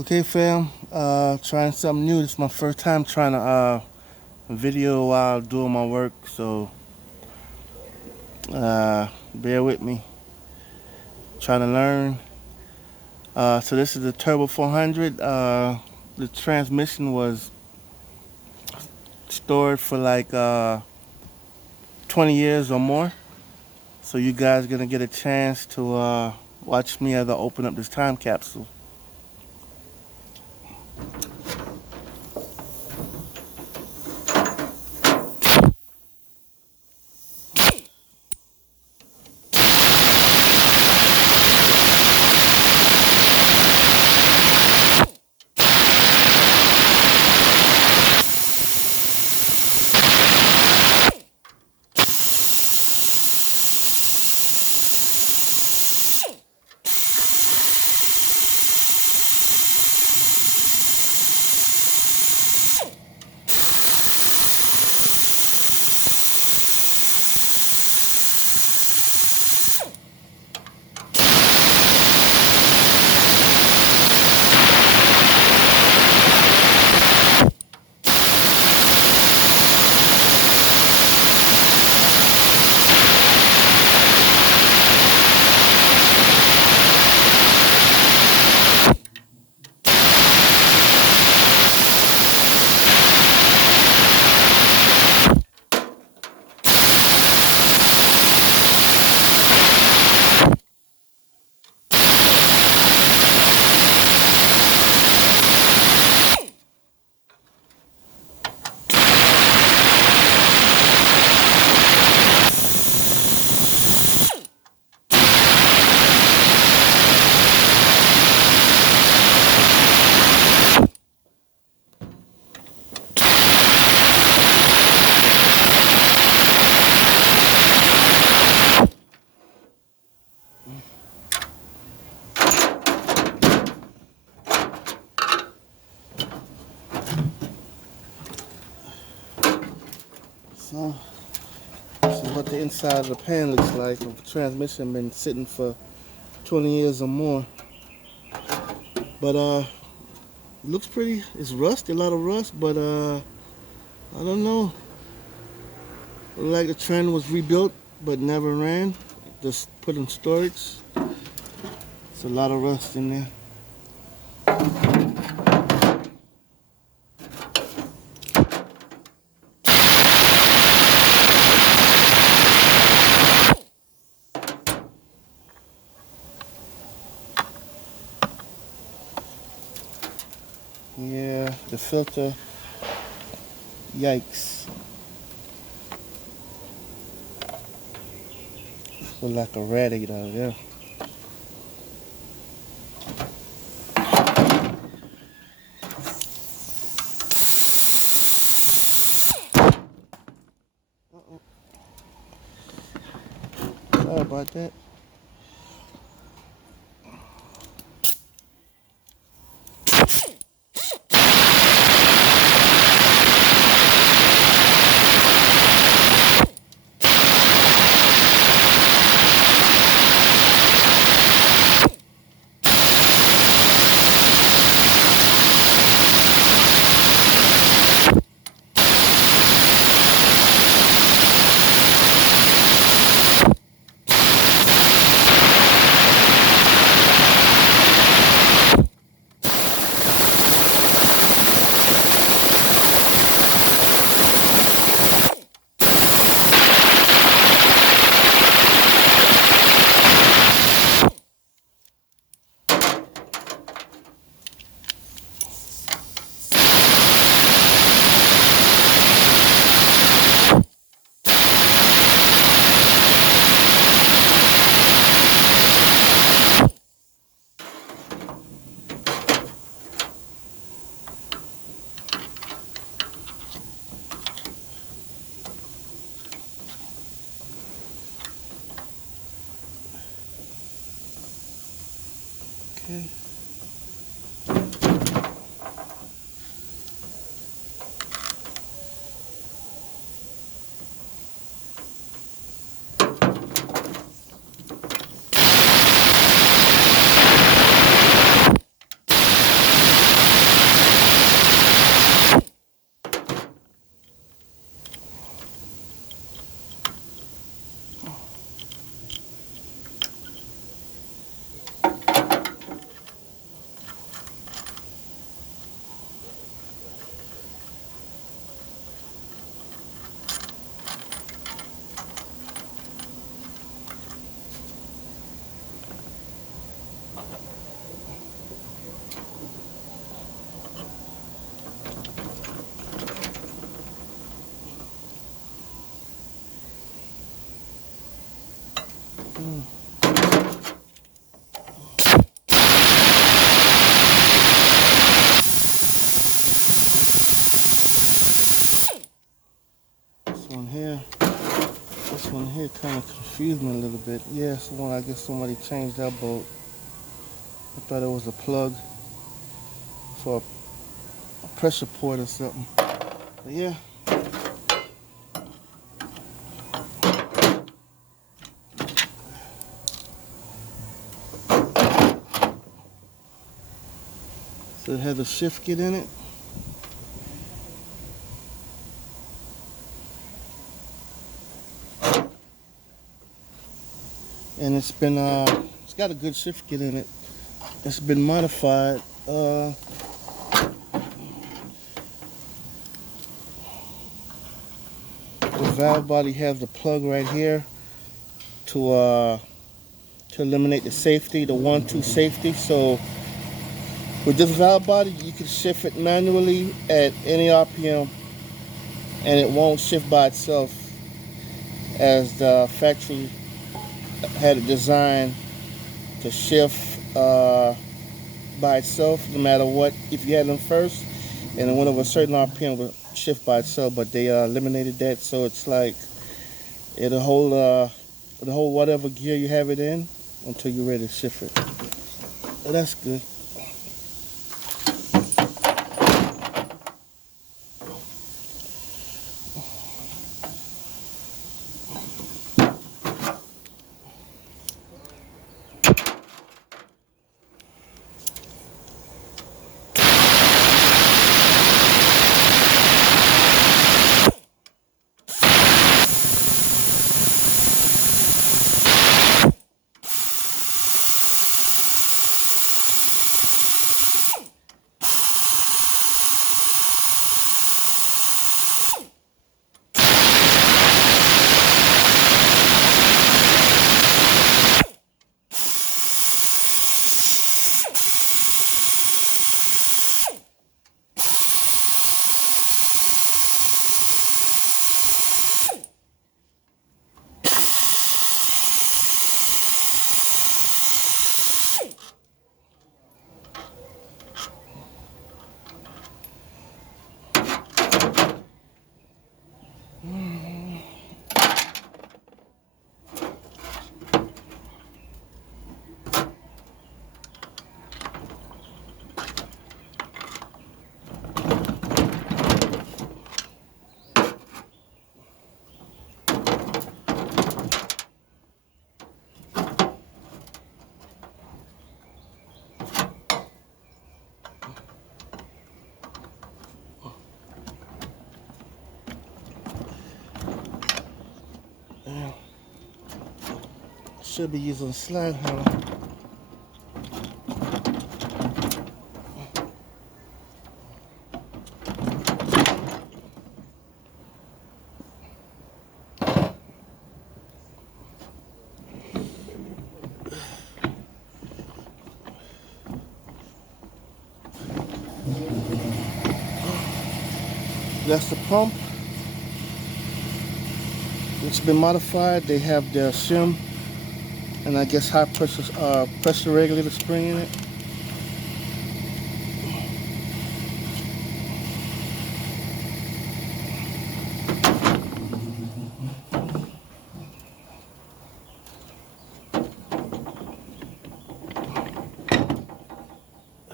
Okay, fam. Trying something new. This is my first time trying to video while doing my work, so bear with me. Trying to learn. So this is the Turbo 400. The transmission was stored for like 20 years or more. So you guys gonna get a chance to watch me as I open up this time capsule. So this is what the inside of the pan looks like. The transmission been sitting for 20 years or more. But it looks pretty. It's rusty, a lot of rust, but I don't know. Like the trend was rebuilt but never ran. Just put in storage. It's a lot of rust in there. Yeah, the filter. Yikes. Look like a rat ate out of there. Sorry about that. confused me a little bit. Yeah, someone, I guess somebody changed that bolt. I thought it was a plug for a pressure port or something. But yeah. So it has a shift kit in it. And it's got a good shift kit in it. It's been modified. The valve body has the plug right here to eliminate the safety, the 1-2 safety. So with this valve body, you can shift it manually at any RPM, and it won't shift by itself, as the factory had it designed to shift by itself no matter what. If you had them first and it went over a certain RPM, it would shift by itself, but they eliminated that. So it's like it'll hold whatever gear you have it in until you're ready to shift it. So that's good. Should be using a slide handle. That's the pump. It's been modified. They have their shim and I guess high pressure regulator spring in it.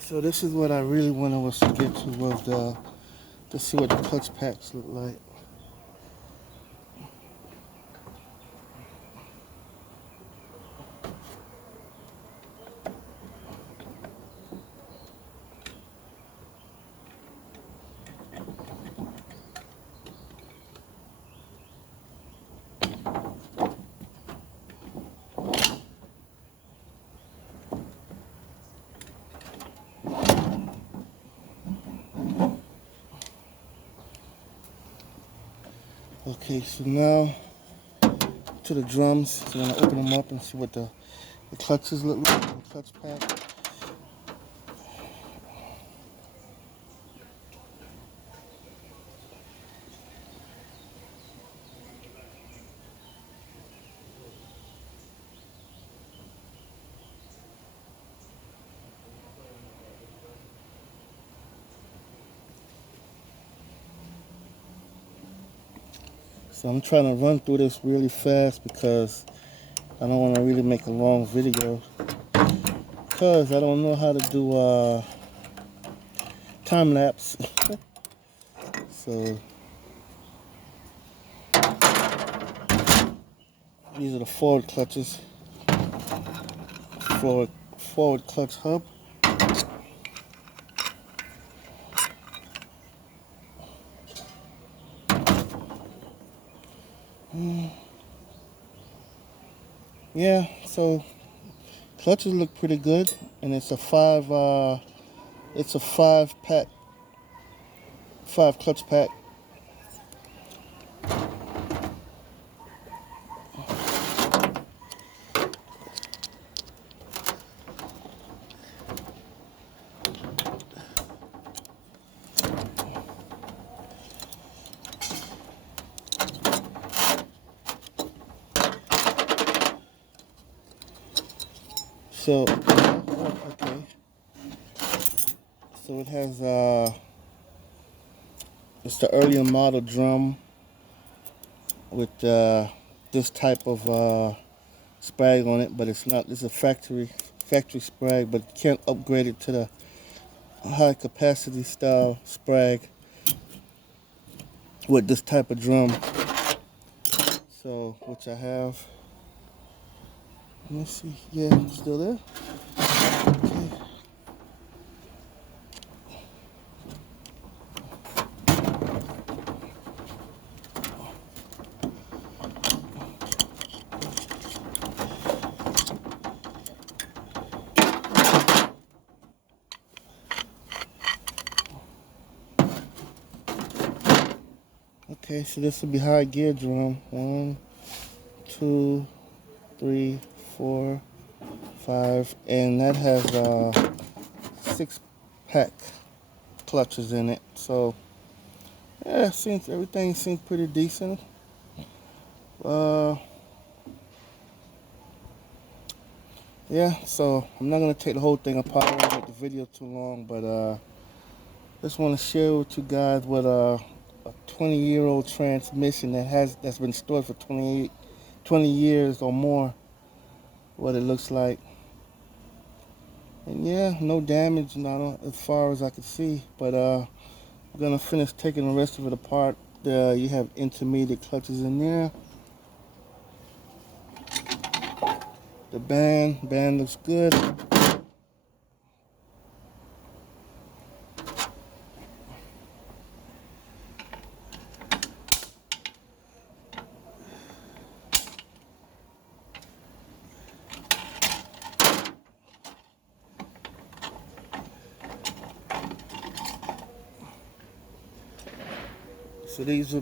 So this is what I really wanted us to get to, was to see what the clutch packs look like. Okay, so now to the drums. So I'm gonna open them up and see what the clutches look like, the clutch pack. So I'm trying to run through this really fast because I don't want to really make a long video because I don't know how to do time lapse. So these are the forward clutches, forward clutch hub. Yeah, so clutches look pretty good, and it's a five pack, 5 clutch pack. So okay, so it has it's the earlier model drum with this type of sprag on it, but it's not. It's a factory sprag, but you can't upgrade it to the high capacity style sprag with this type of drum. So which I have. Let me see. Yeah, still there. Okay. Okay, so this will be high gear drum. 1, 2, 3, 4, 5, and that has 6 pack clutches in it. So yeah, seems everything seems pretty decent. Yeah, so I'm not gonna take the whole thing apart. I don't want to make the video too long, but just want to share with you guys what a 20-year-old transmission that's been stored for 20 years or more, what it looks like. And yeah, no damage, not as far as I could see. But I'm gonna finish taking the rest of it apart. You have intermediate clutches in there. The band looks good. So these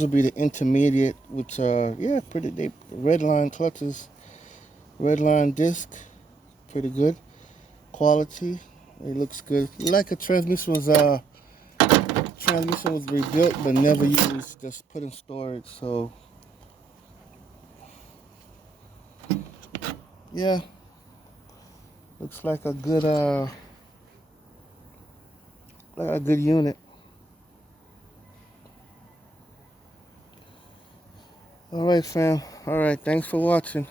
will be the intermediate, which are pretty. Red line clutches, red line disc, pretty good quality. It looks good. Like a transmission was rebuilt but never used, just put in storage. So yeah, looks like a good unit. All right, fam. All right, thanks for watching.